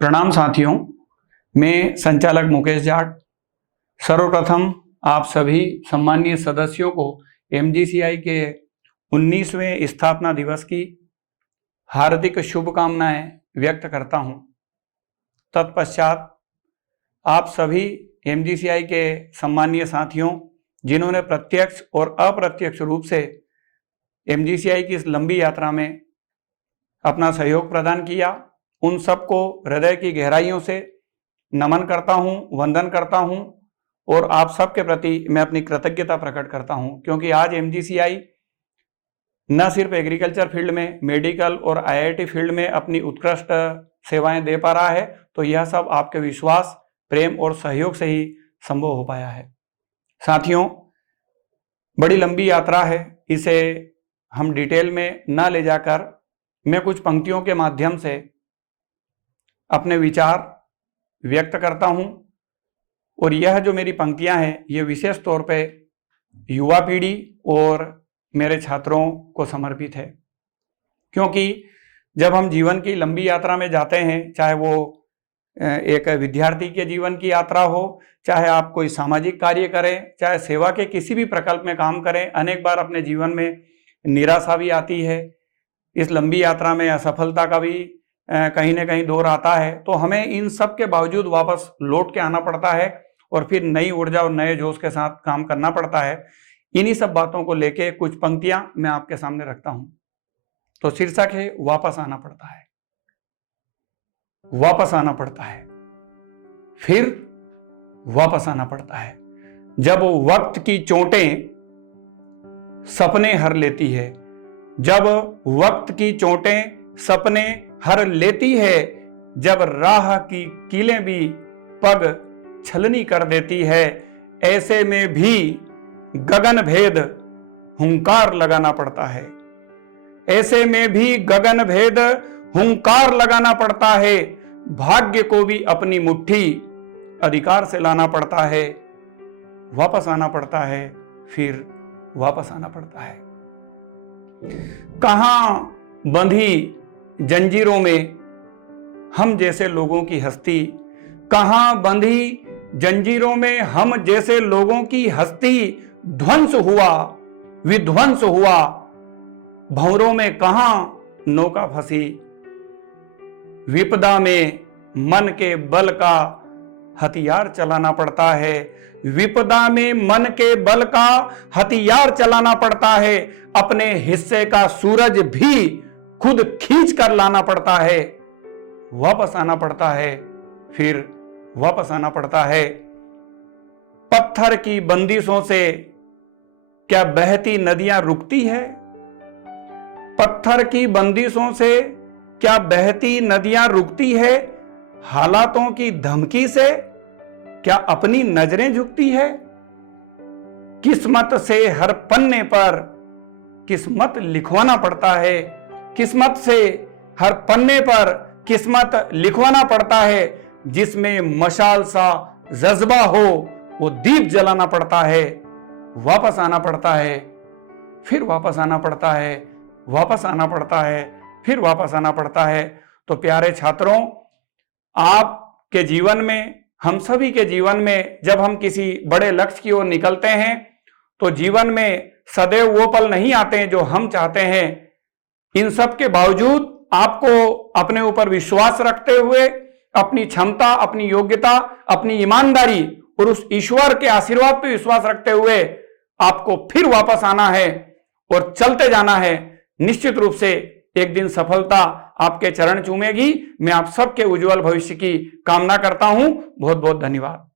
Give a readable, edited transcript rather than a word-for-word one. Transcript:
प्रणाम साथियों, मैं संचालक मुकेश जाट। सर्वप्रथम आप सभी सम्मानीय सदस्यों को एमजीसीआई के 19वें स्थापना दिवस की हार्दिक शुभकामनाएं व्यक्त करता हूं। तत्पश्चात आप सभी एमजीसीआई के सम्मानीय साथियों जिन्होंने प्रत्यक्ष और अप्रत्यक्ष रूप से एमजीसीआई की इस लंबी यात्रा में अपना सहयोग प्रदान किया, उन सबको हृदय की गहराइयों से नमन करता हूं, वंदन करता हूं और आप सबके प्रति मैं अपनी कृतज्ञता प्रकट करता हूं, क्योंकि आज एमजीसीआई न सिर्फ एग्रीकल्चर फील्ड में, मेडिकल और आईआईटी फील्ड में अपनी उत्कृष्ट सेवाएं दे पा रहा है, तो यह सब आपके विश्वास, प्रेम और सहयोग से ही संभव हो पाया है। साथियों, बड़ी लंबी यात्रा है, इसे हम डिटेल में न ले जाकर मैं कुछ पंक्तियों के माध्यम से अपने विचार व्यक्त करता हूं और यह जो मेरी पंक्तियां हैं ये विशेष तौर पे युवा पीढ़ी और मेरे छात्रों को समर्पित है, क्योंकि जब हम जीवन की लंबी यात्रा में जाते हैं, चाहे वो एक विद्यार्थी के जीवन की यात्रा हो, चाहे आप कोई सामाजिक कार्य करें, चाहे सेवा के किसी भी प्रकल्प में काम करें, अनेक बार अपने जीवन में निराशा भी आती है। इस लंबी यात्रा में असफलता का भी कहीं ना कहीं दौर आता है, तो हमें इन सब के बावजूद वापस लौट के आना पड़ता है और फिर नई ऊर्जा और नए जोश के साथ काम करना पड़ता है। इन्हीं सब बातों को लेके कुछ पंक्तियां मैं आपके सामने रखता हूं। तो शीर्षक है वापस आना पड़ता है। वापस आना पड़ता है, फिर वापस आना पड़ता है। जब वक्त की चोटें सपने हर लेती है, जब वक्त की चोटें सपने हर लेती है, जब राह की कीलें भी पग छलनी कर देती है, ऐसे में भी गगन भेद हुंकार लगाना पड़ता है। ऐसे में भी गगन भेद हुंकार लगाना पड़ता है। भाग्य को भी अपनी मुट्ठी अधिकार से लाना पड़ता है। वापस आना पड़ता है, फिर वापस आना पड़ता है। कहां बंधी जंजीरों में हम जैसे लोगों की हस्ती, कहां बंधी जंजीरों में हम जैसे लोगों की हस्ती, ध्वंस हुआ, विध्वंस हुआ, भंवरों में कहां नौका फंसी। विपदा में मन के बल का हथियार चलाना पड़ता है। विपदा में मन के बल का हथियार चलाना पड़ता है। अपने हिस्से का सूरज भी खुद खींच कर लाना पड़ता है। वापस आना पड़ता है, फिर वापस आना पड़ता है। पत्थर की बंदिशों से क्या बहती नदियां रुकती है? पत्थर की बंदिशों से क्या बहती नदियां रुकती है? हालातों की धमकी से क्या अपनी नजरें झुकती है? किस्मत से हर पन्ने पर किस्मत लिखवाना पड़ता है। किस्मत से हर पन्ने पर किस्मत लिखवाना पड़ता है। जिसमें मशाल सा जज्बा हो वो दीप जलाना पड़ता है। वापस आना पड़ता है, फिर वापस आना पड़ता है। वापस आना पड़ता है, फिर वापस आना पड़ता है। तो प्यारे छात्रों, आपके जीवन में, हम सभी के जीवन में, जब हम किसी बड़े लक्ष्य की ओर निकलते हैं तो जीवन में सदैव वो पल नहीं आते हैं जो हम चाहते हैं। इन सब के बावजूद आपको अपने ऊपर विश्वास रखते हुए, अपनी क्षमता, अपनी योग्यता, अपनी ईमानदारी और उस ईश्वर के आशीर्वाद पे विश्वास रखते हुए आपको फिर वापस आना है और चलते जाना है। निश्चित रूप से एक दिन सफलता आपके चरण चूमेगी। मैं आप सबके उज्जवल भविष्य की कामना करता हूं। बहुत बहुत धन्यवाद।